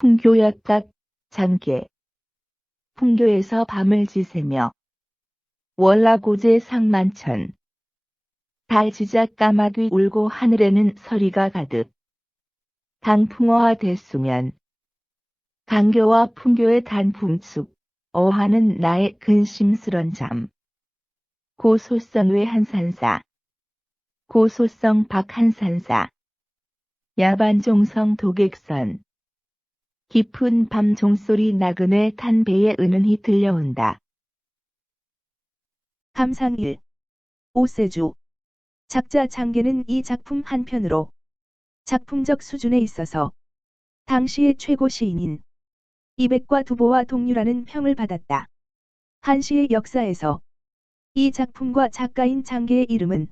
풍교약각 장계 풍교에서 밤을 지새며 월라고제 상만천 달지작 까마귀 울고 하늘에는 서리가 가득 단풍어와 대수면 강교와 풍교의 단풍숲 어하는 나의 근심스런 잠 고소성 외 한산사 고소성 박한산사 야반종성 도객선 깊은 밤 종소리 나그네 탄 배에 은은히 들려온다. 감상1. 오세주. 작자 장계는 이 작품 한편으로 작품적 수준에 있어서 당시의 최고 시인인 이백과 두보와 동률하는 평을 받았다. 한시의 역사에서 이 작품과 작가인 장계의 이름은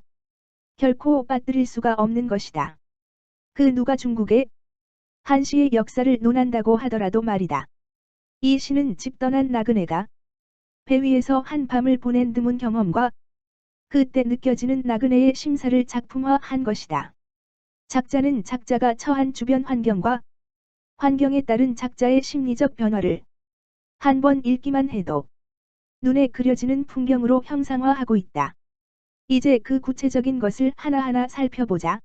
결코 빠뜨릴 수가 없는 것이다. 그 누가 중국의 한시의 역사를 논한다고 하더라도 말이다. 이 시는 집 떠난 나그네가 배 위에서 한 밤을 보낸 드문 경험과 그때 느껴지는 나그네의 심사를 작품화한 것이다. 작자는 작자가 처한 주변 환경과 환경에 따른 작자의 심리적 변화를 한 번 읽기만 해도 눈에 그려지는 풍경으로 형상화하고 있다. 이제 그 구체적인 것을 하나하나 살펴보자.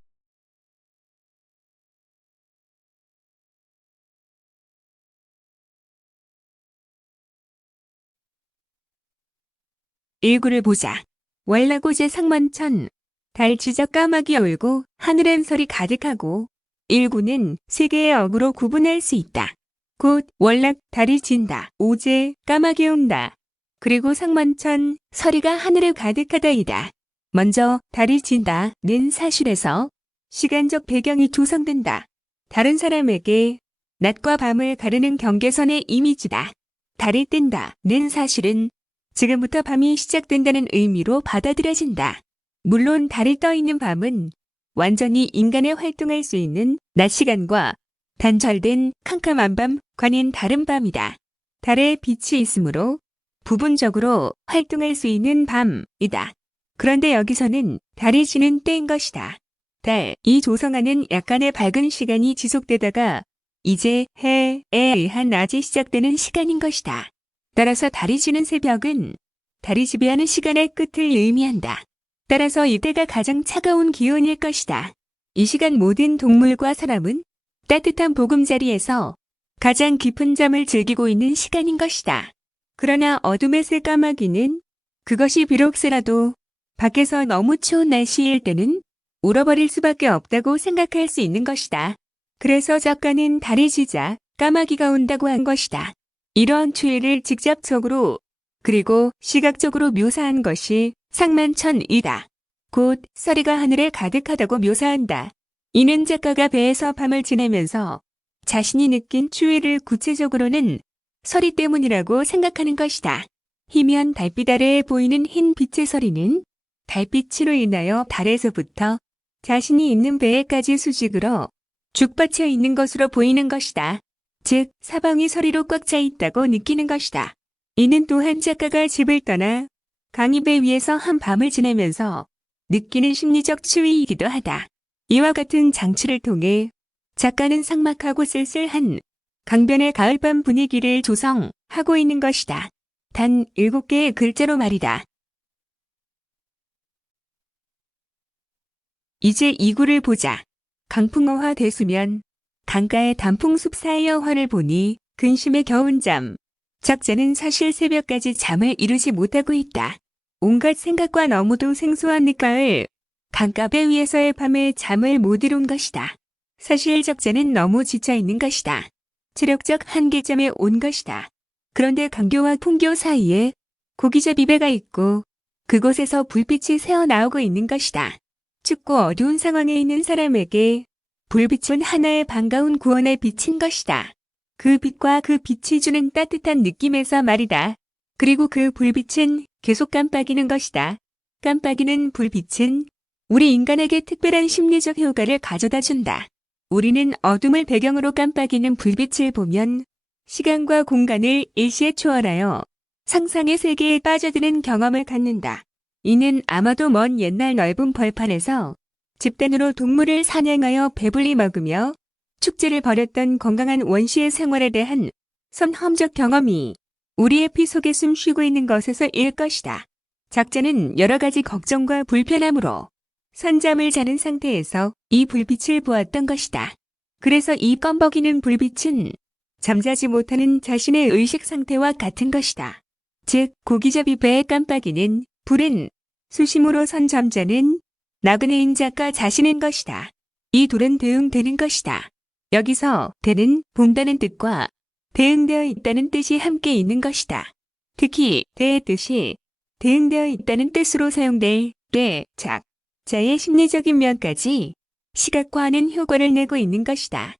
일구를 보자. 월라고제 상만천 달지적 까마귀 울고 하늘엔 설이 가득하고 일구는 세 개의 어구로 구분할 수 있다. 곧 월락 달이 진다. 오제 까마귀 온다. 그리고 상만천 서리가 하늘에 가득하다이다. 먼저 달이 진다는 사실에서 시간적 배경이 조성된다. 다른 사람에게 낮과 밤을 가르는 경계선의 이미지다. 달이 뜬다는 사실은 지금부터 밤이 시작된다는 의미로 받아들여진다. 물론 달이 떠 있는 밤은 완전히 인간의 활동할 수 있는 낮 시간과 단절된 캄캄한 밤과는 다른 밤이다. 달에 빛이 있으므로 부분적으로 활동할 수 있는 밤이다. 그런데 여기서는 달이 지는 때인 것이다. 달이 조성하는 약간의 밝은 시간이 지속되다가 이제 해에 의한 낮이 시작되는 시간인 것이다. 따라서 달이 지는 새벽은 달이 지배하는 시간의 끝을 의미한다. 따라서 이때가 가장 차가운 기온일 것이다. 이 시간 모든 동물과 사람은 따뜻한 보금자리에서 가장 깊은 잠을 즐기고 있는 시간인 것이다. 그러나 어둠의 새 까마귀는 그것이 비록 새라도 밖에서 너무 추운 날씨일 때는 울어버릴 수밖에 없다고 생각할 수 있는 것이다. 그래서 작가는 달이 지자 까마귀가 온다고 한 것이다. 이러한 추위를 직접적으로 그리고 시각적으로 묘사한 것이 상만천이다. 곧 서리가 하늘에 가득하다고 묘사한다. 이는 작가가 배에서 밤을 지내면서 자신이 느낀 추위를 구체적으로는 서리 때문이라고 생각하는 것이다. 희미한 달빛 아래에 보이는 흰 빛의 서리는 달빛으로 인하여 달에서부터 자신이 있는 배에까지 수직으로 죽받쳐 있는 것으로 보이는 것이다. 즉 사방이 서리로 꽉 차 있다고 느끼는 것이다. 이는 또한 작가가 집을 떠나 강의배 위에서 한 밤을 지내면서 느끼는 심리적 추위이기도 하다. 이와 같은 장치를 통해 작가는 삭막하고 쓸쓸한 강변의 가을밤 분위기를 조성하고 있는 것이다. 단 7개의 글자로 말이다. 이제 이 구를 보자. 강풍어화 대수면 강가의 단풍숲 사이의 화를 보니 근심에 겨운 잠. 작자는 사실 새벽까지 잠을 이루지 못하고 있다. 온갖 생각과 너무도 생소한 늦가을 강가배 위에서의 밤에 잠을 못 이룬 것이다. 사실 작자는 너무 지쳐 있는 것이다. 체력적 한계점에 온 것이다. 그런데 강교와 풍교 사이에 고기잡이 배가 있고 그곳에서 불빛이 새어나오고 있는 것이다. 춥고 어두운 상황에 있는 사람에게 불빛은 하나의 반가운 구원의 빛인 것이다. 그 빛과 그 빛이 주는 따뜻한 느낌에서 말이다. 그리고 그 불빛은 계속 깜빡이는 것이다. 깜빡이는 불빛은 우리 인간에게 특별한 심리적 효과를 가져다 준다. 우리는 어둠을 배경으로 깜빡이는 불빛을 보면 시간과 공간을 일시에 초월하여 상상의 세계에 빠져드는 경험을 갖는다. 이는 아마도 먼 옛날 넓은 벌판에서 집단으로 동물을 사냥하여 배불리 먹으며 축제를 벌였던 건강한 원시의 생활에 대한 선험적 경험이 우리의 피 속에 숨쉬고 있는 것에서 일 것이다. 작자는 여러 가지 걱정과 불편함으로 선잠을 자는 상태에서 이 불빛을 보았던 것이다. 그래서 이 껌벅이는 불빛은 잠자지 못하는 자신의 의식 상태와 같은 것이다. 즉, 고기잡이 배의 깜빡이는 불은 수심으로 선잠자는 나그네인 작가 자신인 것이다. 이 둘은 대응되는 것이다. 여기서 대는 본다는 뜻과 대응되어 있다는 뜻이 함께 있는 것이다. 특히 대의 뜻이 대응되어 있다는 뜻으로 사용될 대, 작, 자의 심리적인 면까지 시각화하는 효과를 내고 있는 것이다.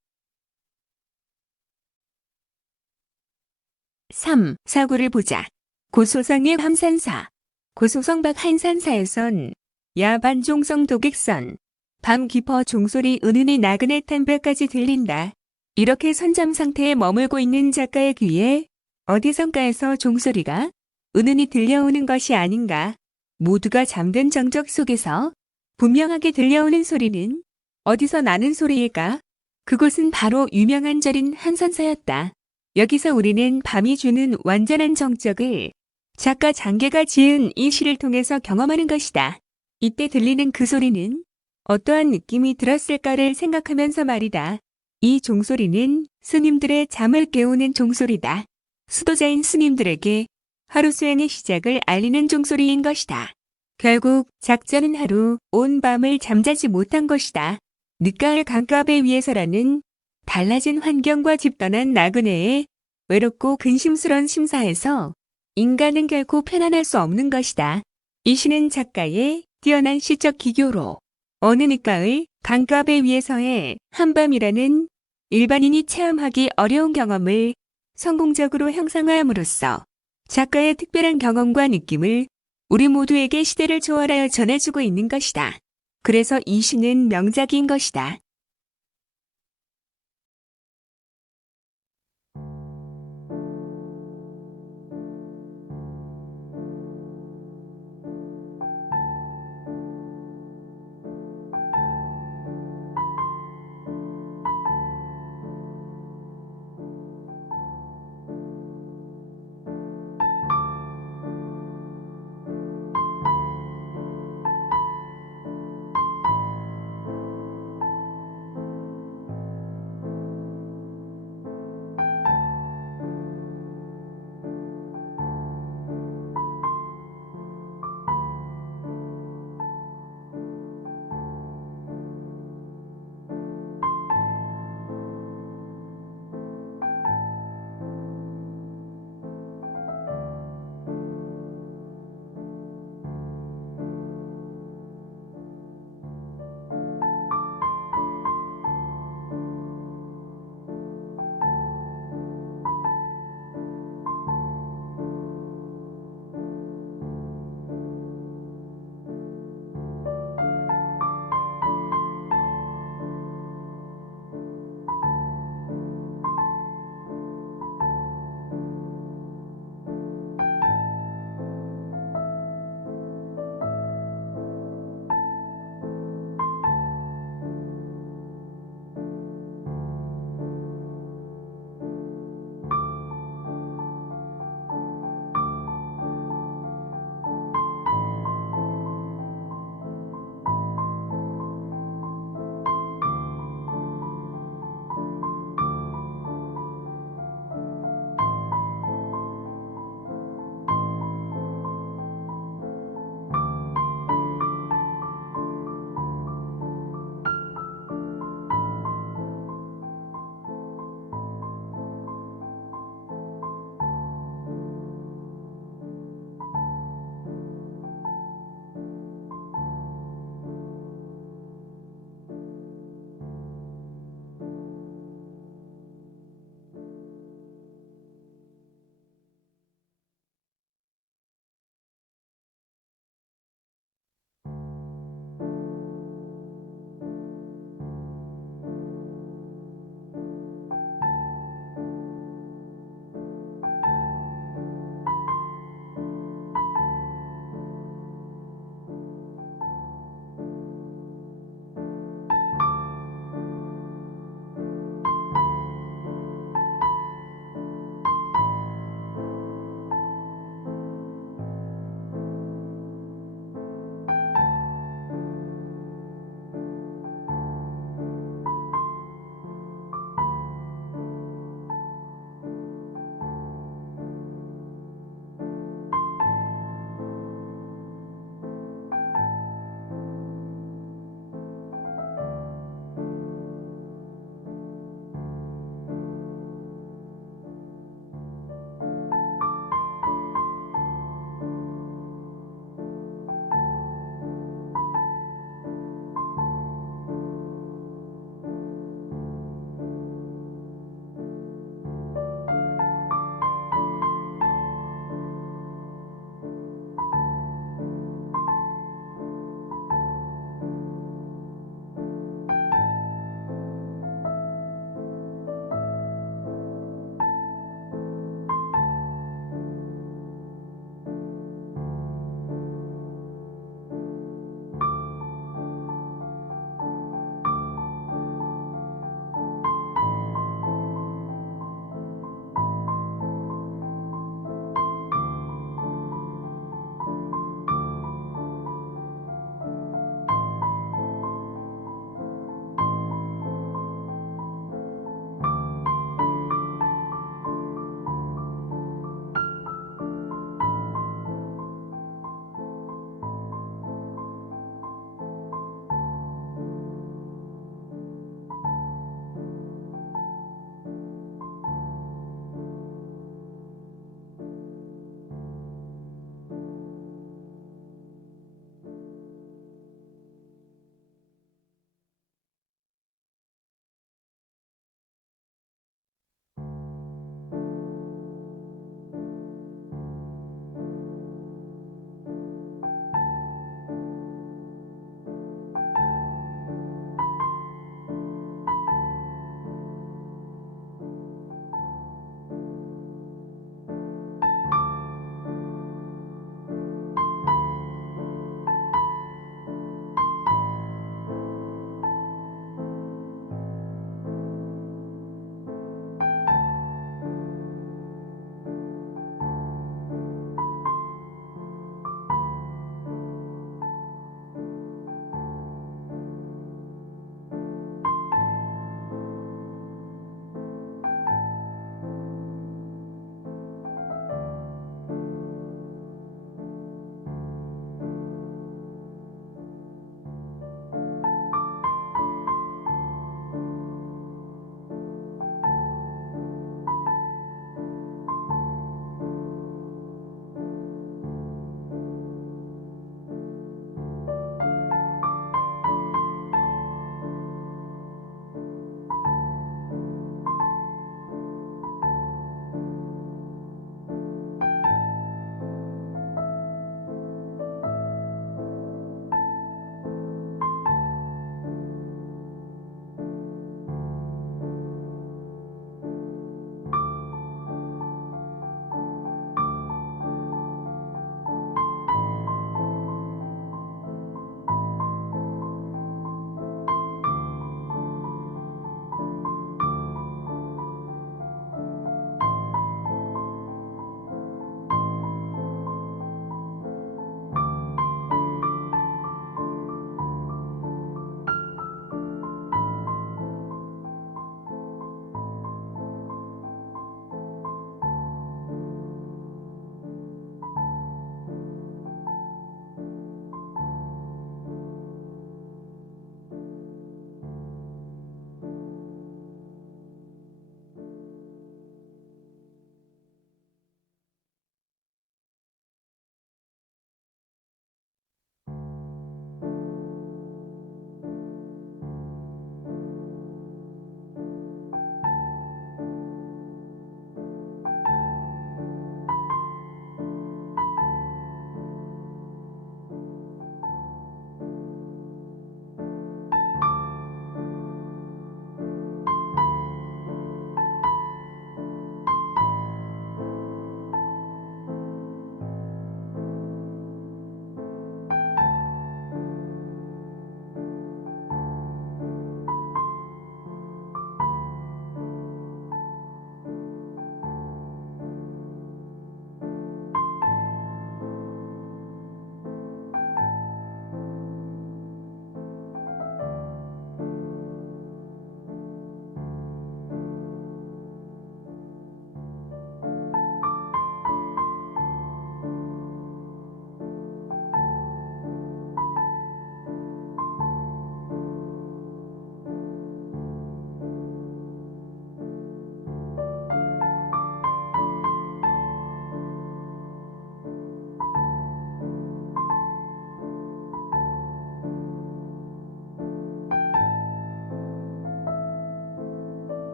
3. 사고를 보자. 고소성의 함산사. 고소성박 한산사에선 야반종성 독익선, 밤 깊어 종소리 은은히 나그네 탄배까지 들린다. 이렇게 선잠 상태에 머물고 있는 작가의 귀에 어디선가에서 종소리가 은은히 들려오는 것이 아닌가. 모두가 잠든 정적 속에서 분명하게 들려오는 소리는 어디서 나는 소리일까? 그곳은 바로 유명한 절인 한산사였다. 여기서 우리는 밤이 주는 완전한 정적을 작가 장계가 지은 이 시를 통해서 경험하는 것이다. 이때 들리는 그 소리는 어떠한 느낌이 들었을까를 생각하면서 말이다. 이 종소리는 스님들의 잠을 깨우는 종소리다. 수도자인 스님들에게 하루 수행의 시작을 알리는 종소리인 것이다. 결국 작자는 하루 온 밤을 잠자지 못한 것이다. 늦가을 강가배 위에서라는 달라진 환경과 집단한 나그네의 외롭고 근심스런 심사에서 인간은 결코 편안할 수 없는 것이다. 이 시는 작가의 뛰어난 시적 기교로 어느 늦가을 강가배 위에서의 한밤이라는 일반인이 체험하기 어려운 경험을 성공적으로 형상화함으로써 작가의 특별한 경험과 느낌을 우리 모두에게 시대를 초월하여 전해주고 있는 것이다. 그래서 이 시는 명작인 것이다.